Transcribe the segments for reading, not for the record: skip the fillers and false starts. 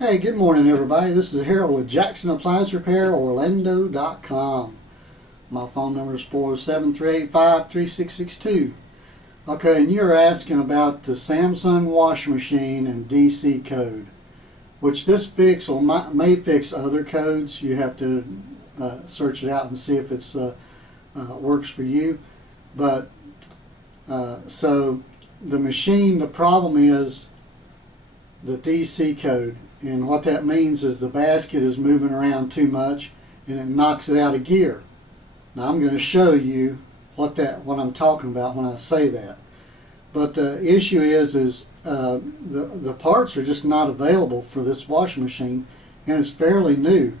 Hey, good morning everybody. This is Harold with Jackson Appliance Repair, Orlando.com. My phone number is 407-385-3662. Okay, and you're asking about the Samsung washing machine and DC code, which this fix may fix other codes. You have to search it out and see if it's works for you. But so the machine, the problem is the DC code. And what that means is the basket is moving around too much and it knocks it out of gear. Now I'm going to show you what I'm talking about when I say that. But the issue is the parts are just not available for this washing machine, and it's fairly new.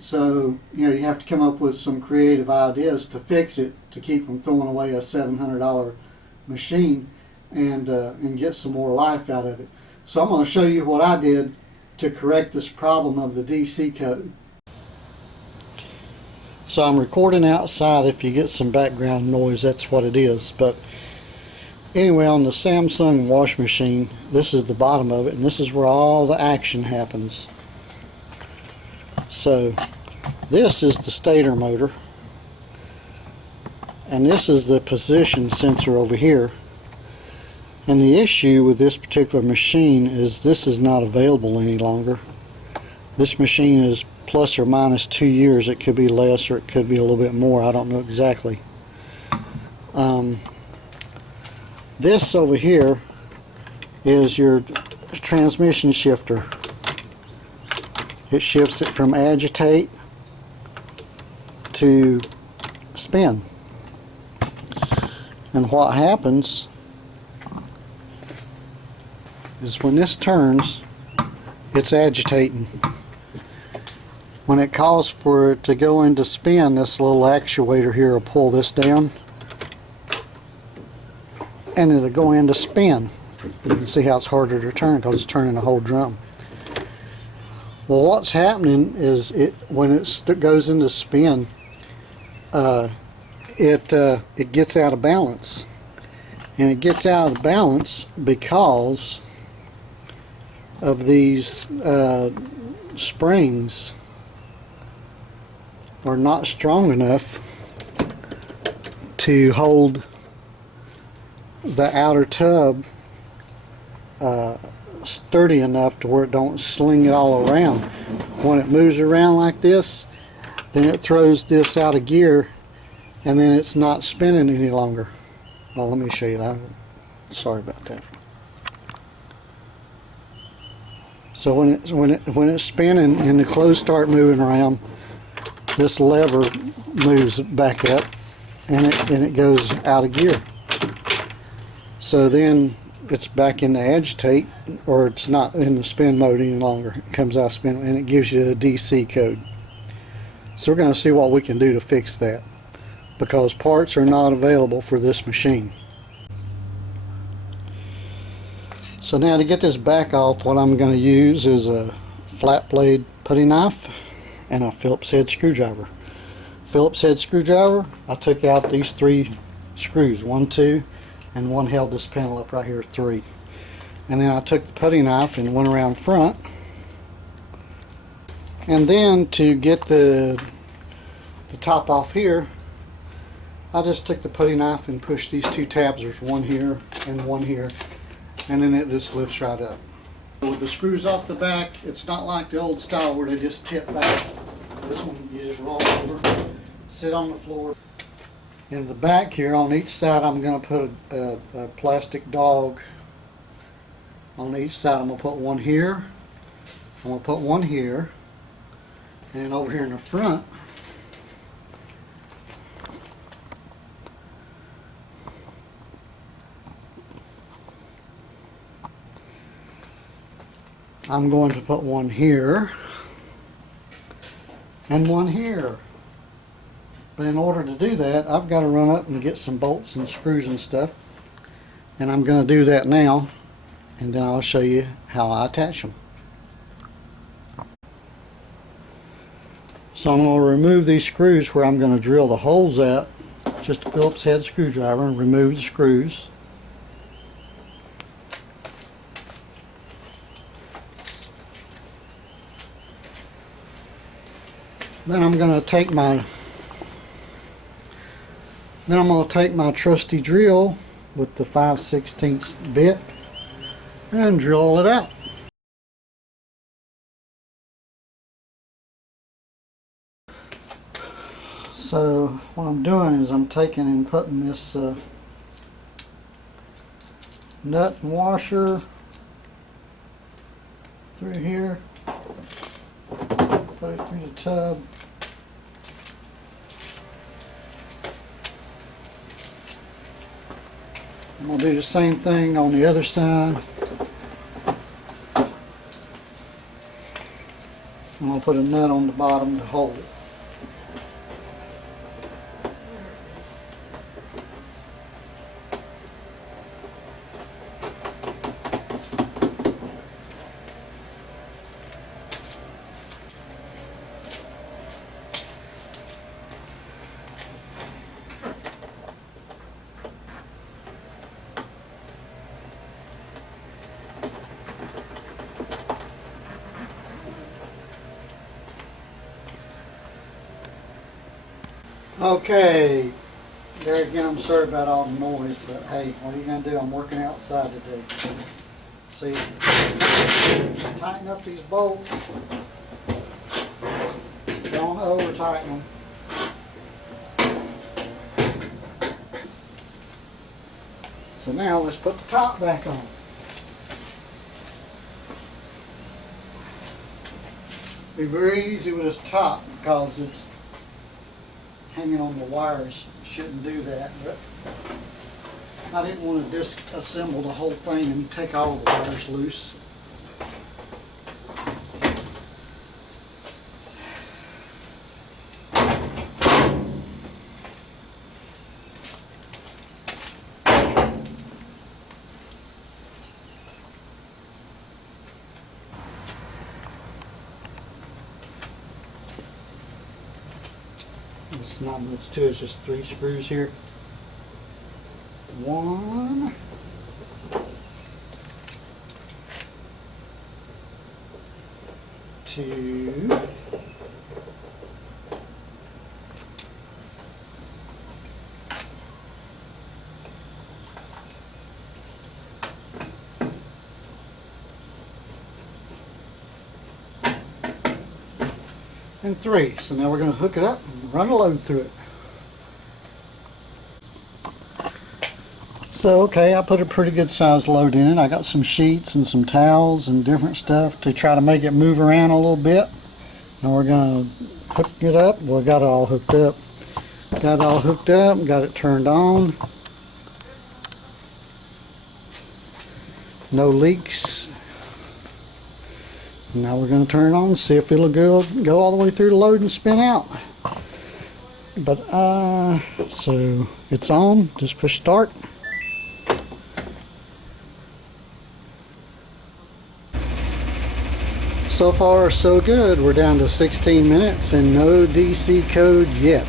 So you have to come up with some creative ideas to fix it, to keep from throwing away a $700 machine and get some more life out of it. So I'm going to show you what I did to correct this problem of the DC code. So I'm recording outside. If you get some background noise, that's what it is. But anyway, on the Samsung wash machine, this is the bottom of it, and this is where all the action happens. So this is the stator motor, and this is the position sensor over here. And the issue with this particular machine is this is not available any longer. This machine is plus or minus 2 years. It could be less or it could be a little bit more. I don't know exactly. This over here is your transmission shifter. It shifts it from agitate to spin. And what happens is when this turns, it's agitating. When it calls for it to go into spin, this little actuator here will pull this down and it'll go into spin. You can see how it's harder to turn because it's turning the whole drum. Well, what's happening is when it goes into spin, it gets out of balance. And it gets out of balance because of these springs are not strong enough to hold the outer tub sturdy enough to where it don't sling it all around. When it moves around like this, then it throws this out of gear and then it's not spinning any longer. Well, let me show you that. Sorry about that. So when it's spinning and the clothes start moving around, this lever moves back up and it goes out of gear. So then it's back in the agitate, or it's not in the spin mode any longer. It comes out of spin and it gives you a DC code. So we're going to see what we can do to fix that, because parts are not available for this machine. So now to get this back off, what I'm going to use is a flat blade putty knife and a Phillips head screwdriver. Phillips head screwdriver, I took out these 3 screws, 1, 2, and one held this panel up right here, 3. And then I took the putty knife and went around front. And then to get the top off here, I just took the putty knife and pushed these 2 tabs. There's one here and one here. And then it just lifts right up. With the screws off the back, it's not like the old style where they just tip back. This one you just roll over, sit on the floor. In the back here on each side, I'm going to put a plastic dog on each side. I'm going to put one here, I'm going to put one here, and then over here in the front I'm going to put one here and one here. But in order to do that, I've got to run up and get some bolts and screws and stuff. And I'm going to do that now, and then I'll show you how I attach them. So I'm going to remove these screws where I'm going to drill the holes at. Just a Phillips head screwdriver and remove the screws. Then I'm going to take my trusty drill with the 5/16 bit and drill it out. So what I'm doing is I'm taking and putting this nut and washer through here, put it through the tub. I'm going to do the same thing on the other side. I'm going to put a nut on the bottom to hold it. Okay, there again, I'm sorry about all the noise, but hey, what are you going to do? I'm working outside today. See, tighten up these bolts. Don't over tighten them. So now let's put the top back on. Be very easy with this top because it's hanging on the wires. Shouldn't do that, but I didn't want to disassemble the whole thing and take all the wires loose. It's not much to it, it's just 3 screws here. 1, 2, and 3. So now we're going to hook it up and run a load through it. So okay, I put a pretty good sized load in it. I got some sheets and some towels and different stuff to try to make it move around a little bit. Now we're going to hook it up. Well, I got it all hooked up. Got it all hooked up, got it turned on. No leaks. Now we're going to turn it on and see if it'll go all the way through the load and spin out. But so it's on. Just push start. So far so good. We're down to 16 minutes and no DC code yet.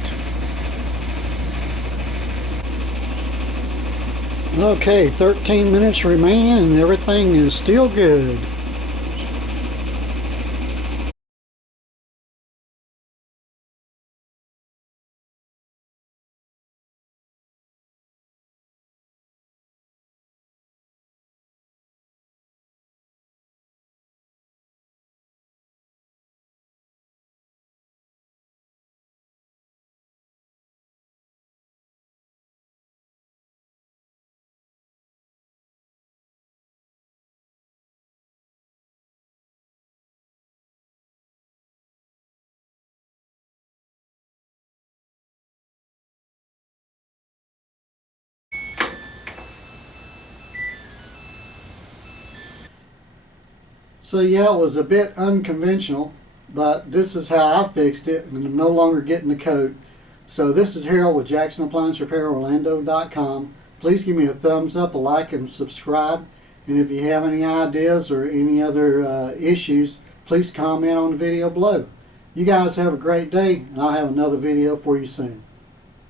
Okay, 13 minutes remaining and everything is still good. So yeah, it was a bit unconventional, but this is how I fixed it, and I'm no longer getting the code. So this is Harold with Jackson Appliance Repair Orlando.com. Please give me a thumbs up, a like, and subscribe. And if you have any ideas or any other issues, please comment on the video below. You guys have a great day, and I'll have another video for you soon.